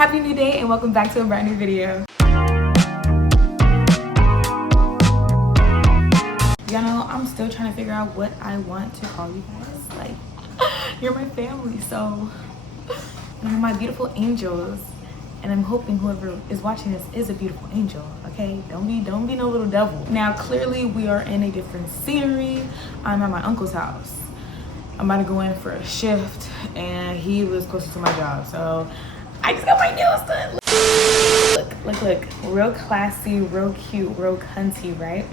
Happy new day and welcome back to a brand new video. You know, I'm still trying to figure out what I want to call you guys. Like, you're my family, so you're my beautiful angels. And I'm hoping whoever is watching this is a beautiful angel, okay? Don't be no little devil. Now, clearly we are in a different scenery. I'm at my uncle's house. I'm about to go in for a shift and he lives closer to my job. So I just got my nails done. Look, real classy, real cute, real cunty, right?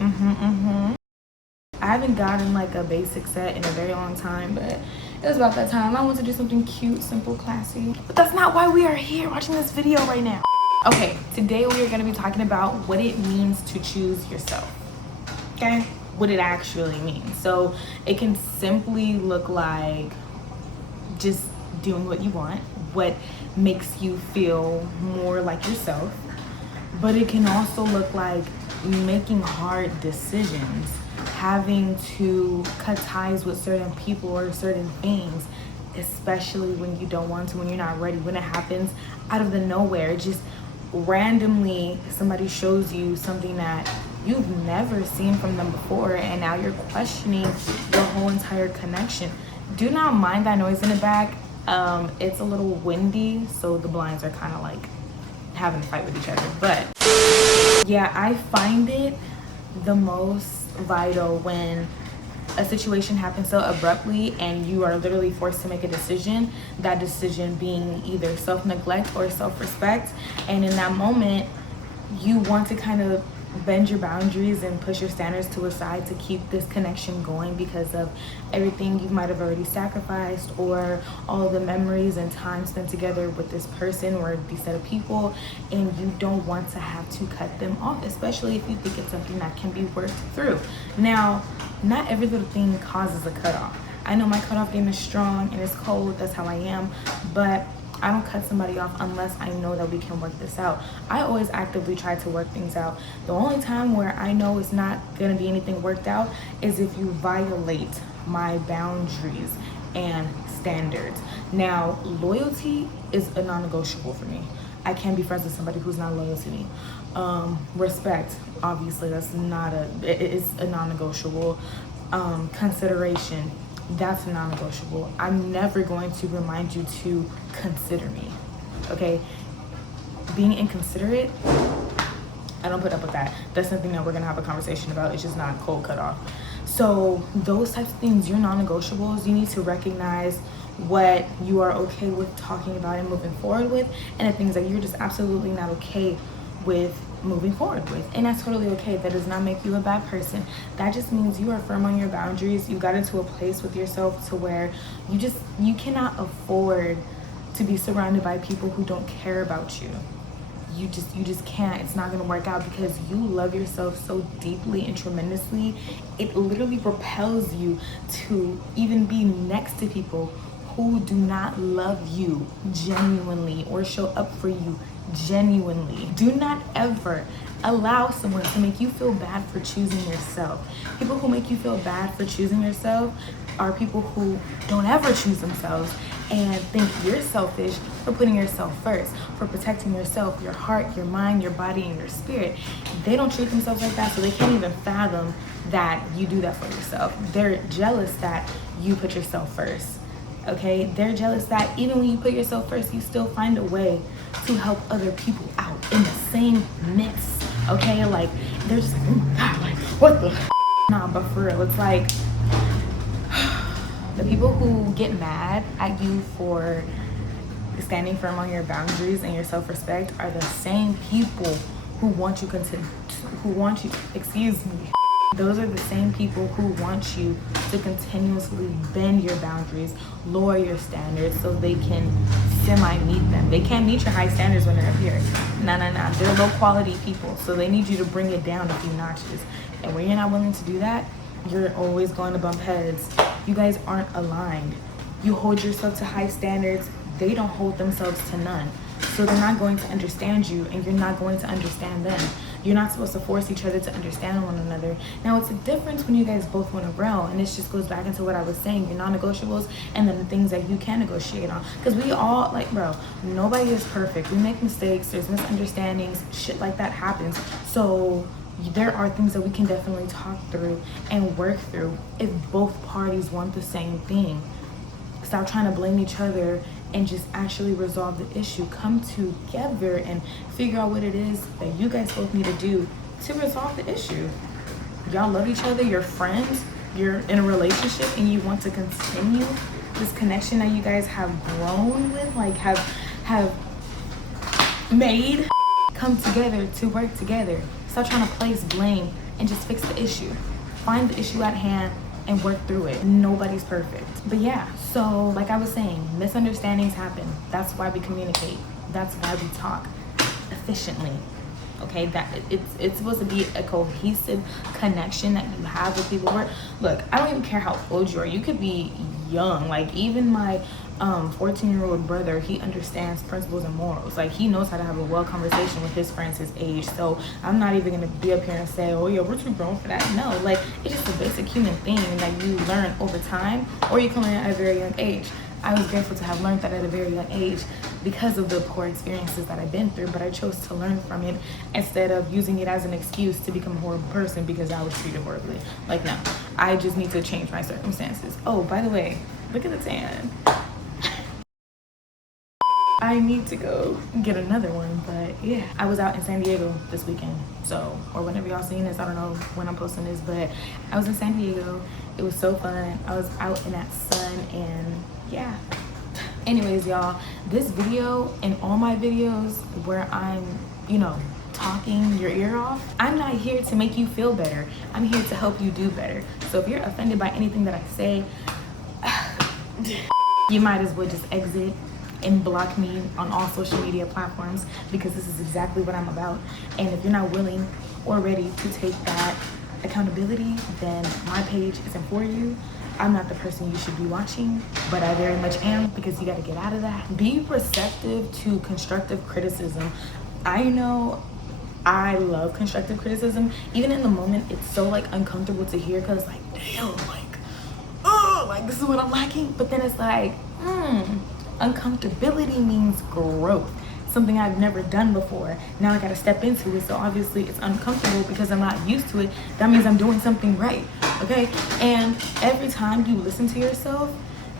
I haven't gotten like a basic set in a very long time, but it was about that time. I want to do something cute, simple, classy. But that's not why we are here watching this video right now. Okay, today we are going to be talking about what it means to choose yourself. Okay? What it actually means. So it can simply look like just doing what you want, what makes you feel more like yourself. But it can also look like making hard decisions, having to cut ties with certain people or certain things, especially when you don't want to, when you're not ready, when it happens out of the nowhere. Just randomly somebody shows you something that you've never seen from them before, and now you're questioning your whole entire connection. Do not mind that noise in the back. It's a little windy, so the blinds are kind of like having a fight with each other. But yeah, I find it the most vital when a situation happens so abruptly and you are literally forced to make a decision, that decision being either self-neglect or self-respect. And in that moment, you want to kind of bend your boundaries and push your standards to a side to keep this connection going because of everything you might have already sacrificed, or all the memories and time spent together with this person or these set of people, and you don't want to have to cut them off, especially if you think it's something that can be worked through. Now, not every little thing causes a cutoff. I know my cutoff game is strong and it's cold, that's how I am, but I don't cut somebody off unless I know that we can work this out. I always actively try to work things out. The only time where I know it's not gonna be anything worked out is if you violate my boundaries and standards. Now, loyalty is a non-negotiable for me. I can't be friends with somebody who's not loyal to me. Respect, obviously, that's not it's a non-negotiable. Consideration, that's non-negotiable. I'm never going to remind you to consider me, okay? Being inconsiderate, I don't put up with that. That's something that we're gonna have a conversation about. It's just not cold cut off. So those types of things, your non-negotiables, you need to recognize what you are okay with talking about and moving forward with, and the things that you're just absolutely not okay with moving forward with. And that's totally okay. That does not make you a bad person. That just means you are firm on your boundaries. You got into a place with yourself to where you cannot afford to be surrounded by people who don't care about you. You just can't. It's not going to work out because you love yourself so deeply and tremendously. It literally propels you to even be next to people who do not love you genuinely or show up for you genuinely. Do not ever allow someone to make you feel bad for choosing yourself. People who make you feel bad for choosing yourself are people who don't ever choose themselves and think you're selfish for putting yourself first, for protecting yourself, your heart, your mind, your body, and your spirit. They don't treat themselves like that, so they can't even fathom that you do that for yourself. They're jealous that you put yourself first. Okay, they're jealous that even when you put yourself first, you still find a way to help other people out in the same midst. Okay, like they're just like, oh my god, like what the nah, but for real, it's like the people who get mad at you for standing firm on your boundaries and your self-respect are the same people who want you those are the same people who want you to continuously bend your boundaries, lower your standards so they can semi-meet them. They can't meet your high standards when they're up here. Nah. They're low quality people, so they need you to bring it down a few notches. And when you're not willing to do that, you're always going to bump heads. You guys aren't aligned. You hold yourself to high standards. They don't hold themselves to none. So they're not going to understand you, and you're not going to understand them. You're not supposed to force each other to understand one another. Now, it's a difference when you guys both want to grow, and this just goes back into what I was saying, your non-negotiables, and then the things that you can negotiate on. Because we all, like, bro, nobody is perfect. We make mistakes, there's misunderstandings, shit like that happens. So there are things that we can definitely talk through and work through if both parties want the same thing. Stop trying to blame each other and just actually resolve the issue. Come together and figure out what it is that you guys both need to do to resolve the issue. Y'all love each other, you're friends, you're in a relationship, and you want to continue this connection that you guys have grown with, like have made. Come together to work together. Stop trying to place blame and just fix the issue. Find the issue at hand and work through it. Nobody's perfect. But yeah, so like I was saying, misunderstandings happen. That's why we communicate. That's why we talk efficiently. Okay, that it's supposed to be a cohesive connection that you have with people. Look, I don't even care how old you are. You could be young. Like, even my 14-year-old brother, he understands principles and morals. Like, he knows how to have a well conversation with his friends his age. So I'm not even gonna be up here and say, oh yeah, we're too grown for that. No, like, it's just a basic human thing that you learn over time, or you can learn at a very young age. I was grateful to have learned that at a very young age because of the poor experiences that I've been through, but I chose to learn from it instead of using it as an excuse to become a horrible person because I was treated horribly. Like, no, I just need to change my circumstances. Oh, by the way, look at the tan. I need to go get another one, but yeah. I was out in San Diego this weekend, so, or whenever y'all seen this, I don't know when I'm posting this, but I was in San Diego. It was so fun. I was out in that sun, and yeah. Anyways, y'all, this video and all my videos where I'm, you know, talking your ear off, I'm not here to make you feel better. I'm here to help you do better. So if you're offended by anything that I say, you might as well just exit and block me on all social media platforms, because this is exactly what I'm about. And if you're not willing or ready to take that accountability, then my page isn't for you. I'm not the person you should be watching, but I very much am, because you got to get out of that. Be receptive to constructive criticism. I know I love constructive criticism. Even in the moment, it's so like uncomfortable to hear, because like, damn, like, oh, like this is what I'm lacking. But then it's like, uncomfortability means growth. Something I've never done before. Now I gotta step into it, so obviously it's uncomfortable because I'm not used to it. That means I'm doing something right, okay? And every time you listen to yourself,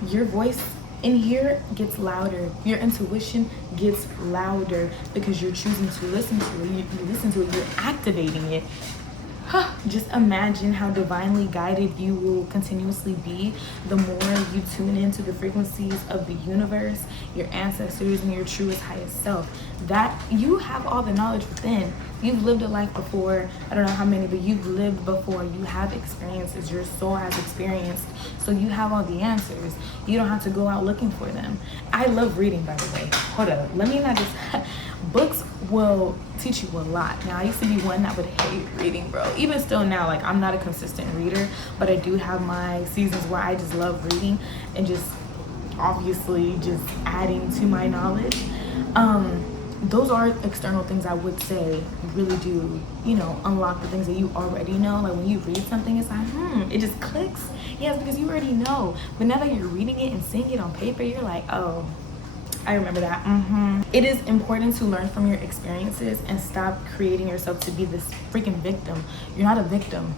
your voice in here gets louder. Your intuition gets louder because you're choosing to listen to it. You listen to it, you're activating it. Just imagine how divinely guided you will continuously be the more you tune into the frequencies of the universe, your ancestors, and your truest, highest self. That you have all the knowledge within. You've lived a life before. I don't know how many, but you've lived before. You have experiences. Your soul has experienced. So you have all the answers. You don't have to go out looking for them. I love reading, by the way. Hold up. Let me not just... Books will teach you a lot. Now, I used to be one that would hate reading, bro. Even still now, like, I'm not a consistent reader, but I do have my seasons where I just love reading and just obviously just adding to my knowledge. Those are external things I would say really do, you know, unlock the things that you already know. Like, when you read something, it's like, it just clicks. Yes, because you already know. But now that you're reading it and seeing it on paper, you're like, oh, I remember that. It is important to learn from your experiences and stop creating yourself to be this freaking victim. You're not a victim.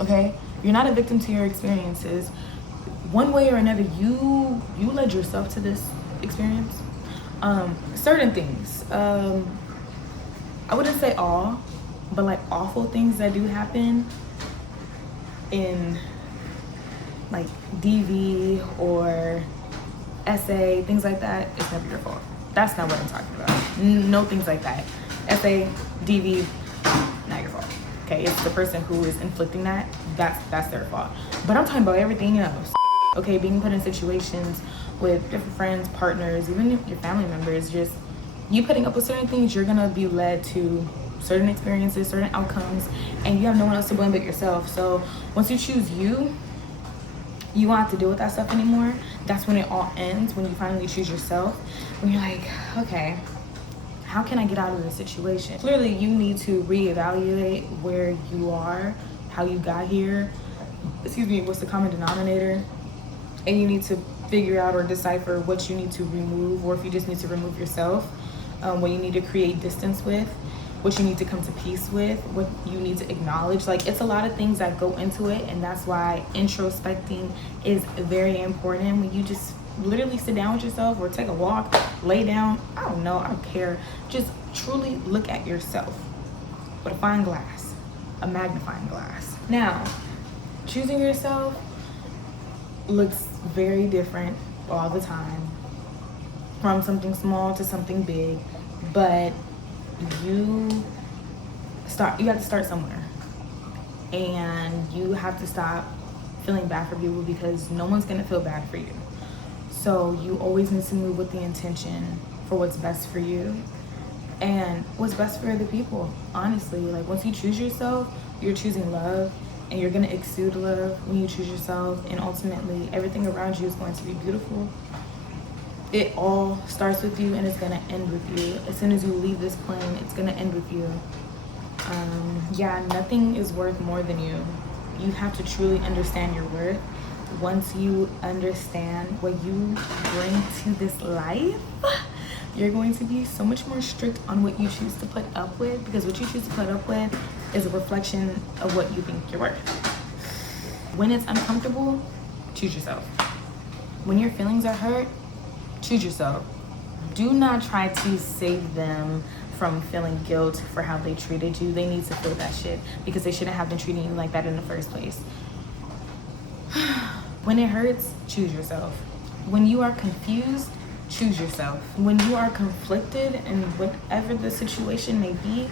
Okay? You're not a victim to your experiences. One way or another, you led yourself to this experience. Certain things. I wouldn't say all, but like awful things that do happen in like DV or SA, things like that, it's never your fault. That's not what I'm talking about. No things like that. SA, DV, not your fault. Okay, it's the person who is inflicting that, that's their fault. But I'm talking about everything else. Okay, being put in situations with different friends, partners, even your family members, just you putting up with certain things, you're gonna be led to certain experiences, certain outcomes, and you have no one else to blame but yourself. So once you choose you, You won't have to deal with that stuff anymore. That's when it all ends, when you finally choose yourself. When you're like, okay, how can I get out of this situation? Clearly, you need to reevaluate where you are, how you got here, what's the common denominator, and you need to figure out or decipher what you need to remove, or if you just need to remove yourself, what you need to create distance with, what you need to come to peace with, what you need to acknowledge. Like, it's a lot of things that go into it, and that's why introspecting is very important. When you just literally sit down with yourself or take a walk, lay down, I don't know, I don't care. Just truly look at yourself with a fine glass, a magnifying glass. Now, choosing yourself looks very different all the time, from something small to something big, but you have to start somewhere, and you have to stop feeling bad for people, because no one's gonna feel bad for you. So you always need to move with the intention for what's best for you and what's best for other people. Honestly, like, once you choose yourself, you're choosing love, and you're gonna exude love when you choose yourself, and ultimately everything around you is going to be beautiful. It all starts with you, and it's gonna end with you. As soon as you leave this plane, it's gonna end with you. Yeah, nothing is worth more than you. You have to truly understand your worth. Once you understand what you bring to this life, you're going to be so much more strict on what you choose to put up with, because what you choose to put up with is a reflection of what you think you're worth. When it's uncomfortable, choose yourself. When your feelings are hurt, choose yourself. Do not try to save them from feeling guilt for how they treated you. They need to feel that shit, because they shouldn't have been treating you like that in the first place. When it hurts, choose yourself. When you are confused, choose yourself. When you are conflicted in whatever the situation may be,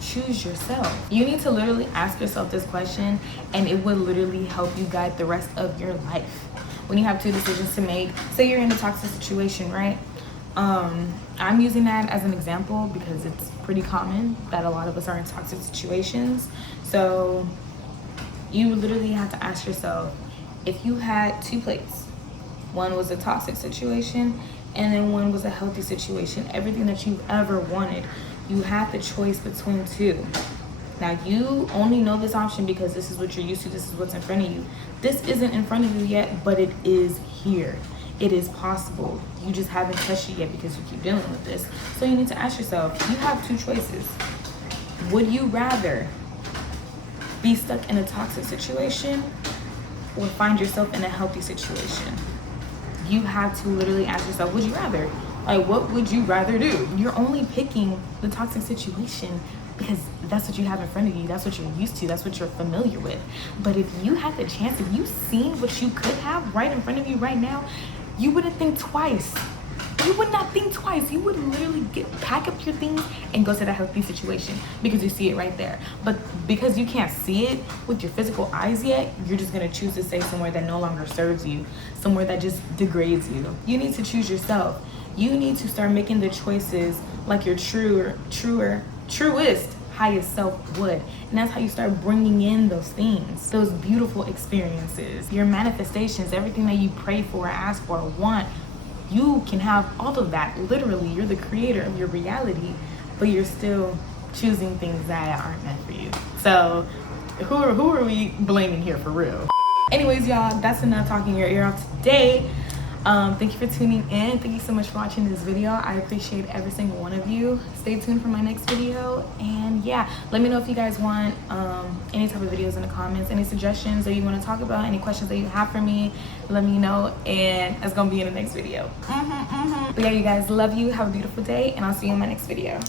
choose yourself. You need to literally ask yourself this question, and it will literally help you guide the rest of your life. When you have two decisions to make, say you're in a toxic situation, right? I'm using that as an example because it's pretty common that a lot of us are in toxic situations. So you literally have to ask yourself, if you had two plates, one was a toxic situation and then one was a healthy situation, everything that you've ever wanted, you have the choice between two. Now, you only know this option because this is what you're used to, this is what's in front of you. This isn't in front of you yet, but it is here. It is possible. You just haven't touched it yet because you keep dealing with this. So you need to ask yourself, you have two choices. Would you rather be stuck in a toxic situation or find yourself in a healthy situation? You have to literally ask yourself, would you rather? Like, what would you rather do? You're only picking the toxic situation because that's what you have in front of you. That's what you're used to. That's what you're familiar with. But if you had the chance, if you seen what you could have right in front of you right now, you wouldn't think twice. You would not think twice. You would literally pack up your things and go to that healthy situation because you see it right there. But because you can't see it with your physical eyes yet, you're just gonna choose to stay somewhere that no longer serves you, somewhere that just degrades you. You need to choose yourself. You need to start making the choices like your truest, highest self would. And that's how you start bringing in those things, those beautiful experiences, your manifestations, everything that you pray for, ask for, want. You can have all of that. Literally, you're the creator of your reality, but you're still choosing things that aren't meant for you. So who are we blaming here for real? Anyways, y'all, that's enough talking your ear off today. Thank you for tuning in. Thank you so much for watching this video. I appreciate every single one of you. Stay tuned for my next video. And yeah, let me know if you guys want any type of videos in the comments, any suggestions that you want to talk about, any questions that you have for me, let me know, and it's gonna be in the next video. But yeah, you guys, love you. Have a beautiful day, and I'll see you in my next video.